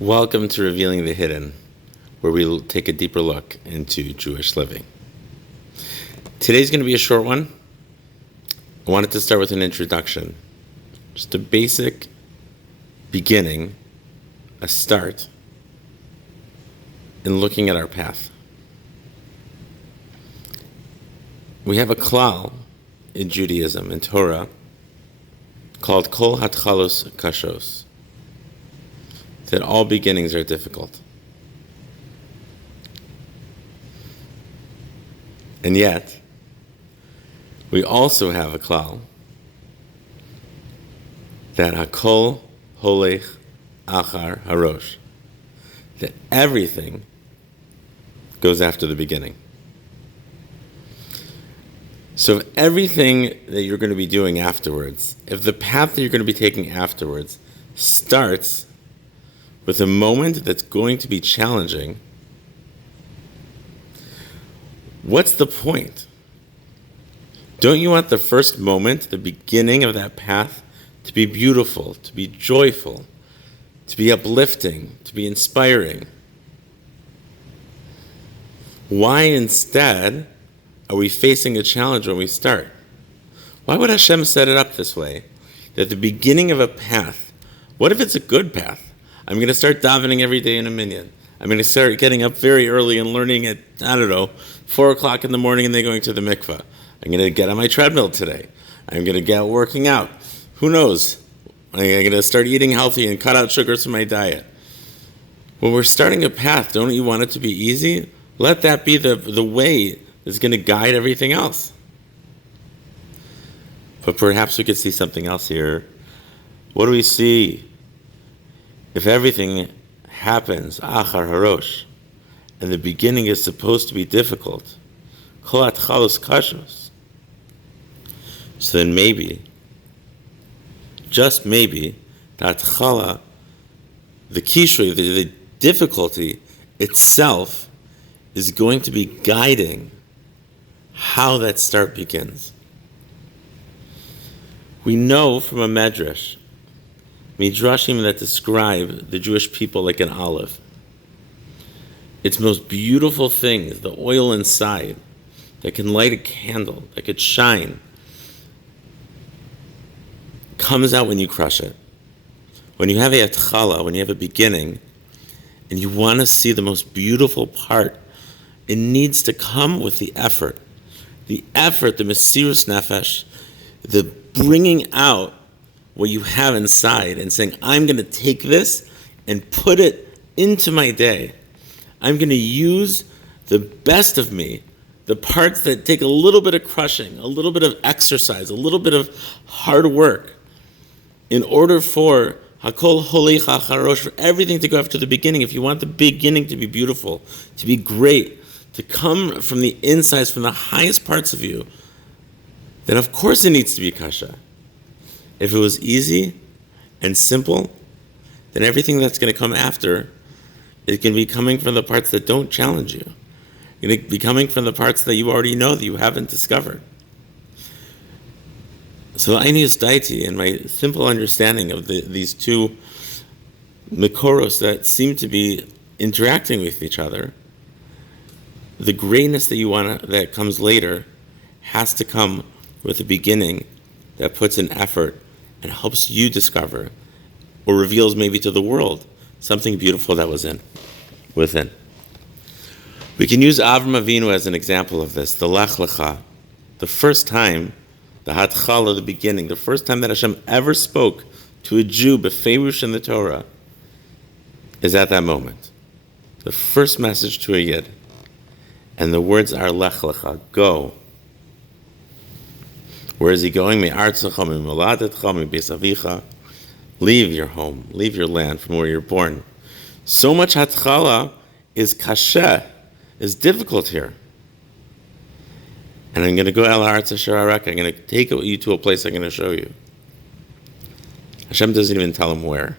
Welcome to Revealing the Hidden, where we'll take a deeper look into Jewish living. Today's going to be a short one. I wanted to start with an introduction, just a basic beginning, a start in looking at our path. We have a klal in Judaism, in Torah, called Kol Hatchalos Kashos, that all beginnings are difficult. And yet, we also have a klal that Hakol Holech Achar Harosh, that everything goes after the beginning. So if everything that you're going to be doing afterwards, if the path that you're going to be taking afterwards starts with a moment that's going to be challenging, what's the point? Don't you want the first moment, the beginning of that path, to be beautiful, to be joyful, to be uplifting, to be inspiring? Why instead are we facing a challenge when we start? Why would Hashem set it up this way? That the beginning of a path, what if it's a good path? I'm going to start davening every day in a minyan. I'm going to start getting up very early and learning at, 4 o'clock in the morning and then going to the mikveh. I'm going to get on my treadmill today. I'm going to get working out. Who knows? I'm going to start eating healthy and cut out sugars from my diet. When we're starting a path, don't you want it to be easy? Let that be the way that's going to guide everything else. But perhaps we could see something else here. What do we see? If everything happens, achar harosh, and the beginning is supposed to be difficult, kol hatchalos kashos, so then maybe, just maybe, the hatchala, the kishrei, the difficulty itself is going to be guiding how that start begins. We know from a medrash, midrashim that describe the Jewish people like an olive. Its most beautiful thing is the oil inside that can light a candle, that could shine, comes out when you crush it. When you have a atchala, when you have a beginning, and you want to see the most beautiful part, it needs to come with the effort. The effort, the mesirus nefesh, the bringing out what you have inside and saying, I'm going to take this and put it into my day. I'm going to use the best of me, the parts that take a little bit of crushing, a little bit of exercise, a little bit of hard work, in order for Hakol Holech Achar Harosh, for everything to go after the beginning. If you want the beginning to be beautiful, to be great, to come from the insides, from the highest parts of you, then of course it needs to be kasha. If it was easy and simple, then everything that's going to come after is going to be coming from the parts that don't challenge you. It's going to be coming from the parts that you already know, that you haven't discovered. So Ainius Daiti, and my simple understanding of these two Mikoros that seem to be interacting with each other, the greatness that you want that comes later has to come with the beginning that puts in effort and helps you discover, or reveals maybe to the world, something beautiful that was within. We can use Avraham Avinu as an example of this, the Lech Lecha, the first time, the Hatchala, the beginning, the first time that Hashem ever spoke to a Jew, befeirush in the Torah, is at that moment. The first message to a Yid. And the words are Lech Lecha, go. Where is he going? Leave your home, leave your land from where you're born. So much hatchala is kasheh, is difficult here. And I'm going to go el haaretz asher areka. I'm going to take you to a place I'm going to show you. Hashem doesn't even tell him where.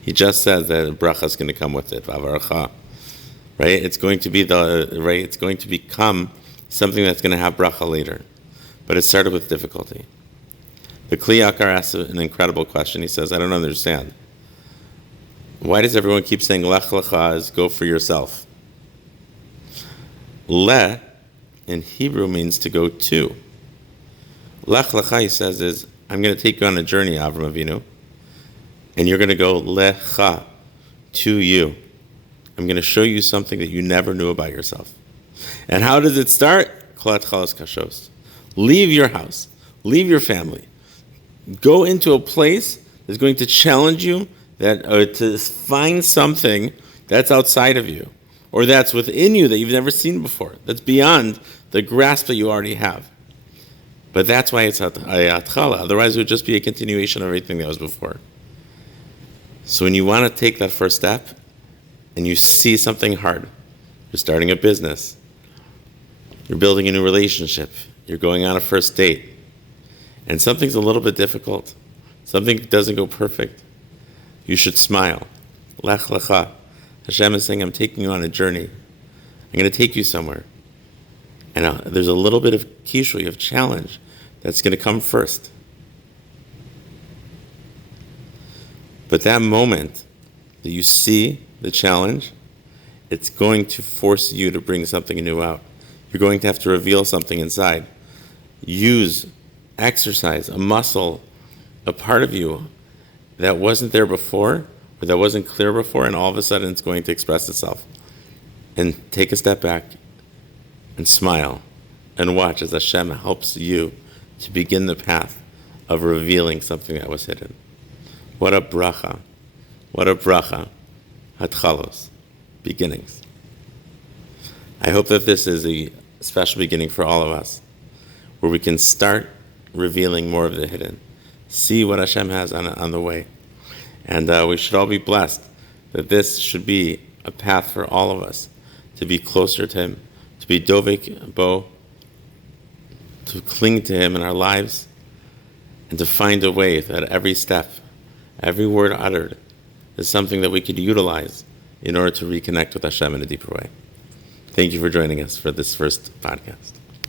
He just says that a bracha is going to come with it. V'avaracha. Right? It's going to be It's going to become something that's going to have bracha later. But it started with difficulty. The Kli Yakar asks an incredible question. He says, I don't understand. Why does everyone keep saying lech lecha as go for yourself? Le in Hebrew means to go to. Lech lecha, he says, is I'm going to take you on a journey, Avraham Avinu, and you're going to go lecha, to you. I'm going to show you something that you never knew about yourself. And how does it start? Kol atchalos kashos. Leave your house. Leave your family. Go into a place that's going to challenge you, to find something that's outside of you, or that's within you that you've never seen before, that's beyond the grasp that you already have. But that's why it's atchala. Otherwise, it would just be a continuation of everything that was before. So when you want to take that first step, and you see something hard, you're starting a business, you're building a new relationship, you're going on a first date, and something's a little bit difficult, something doesn't go perfect, you should smile. Lech lecha. Hashem is saying, I'm taking you on a journey. I'm going to take you somewhere. And there's a little bit of kishui, of challenge, that's going to come first. But that moment that you see the challenge, it's going to force you to bring something new out. You're going to have to reveal something inside. Exercise a muscle, a part of you that wasn't there before, or that wasn't clear before, and all of a sudden it's going to express itself. And take a step back and smile and watch as Hashem helps you to begin the path of revealing something that was hidden. What a bracha. What a bracha. Hatchalos. Beginnings. I hope that this is a special beginning for all of us, where we can start revealing more of the hidden. See what Hashem has on the way. And we should all be blessed that this should be a path for all of us to be closer to Him, to be dovek bo, to cling to Him in our lives, and to find a way that every step, every word uttered, is something that we could utilize in order to reconnect with Hashem in a deeper way. Thank you for joining us for this first podcast.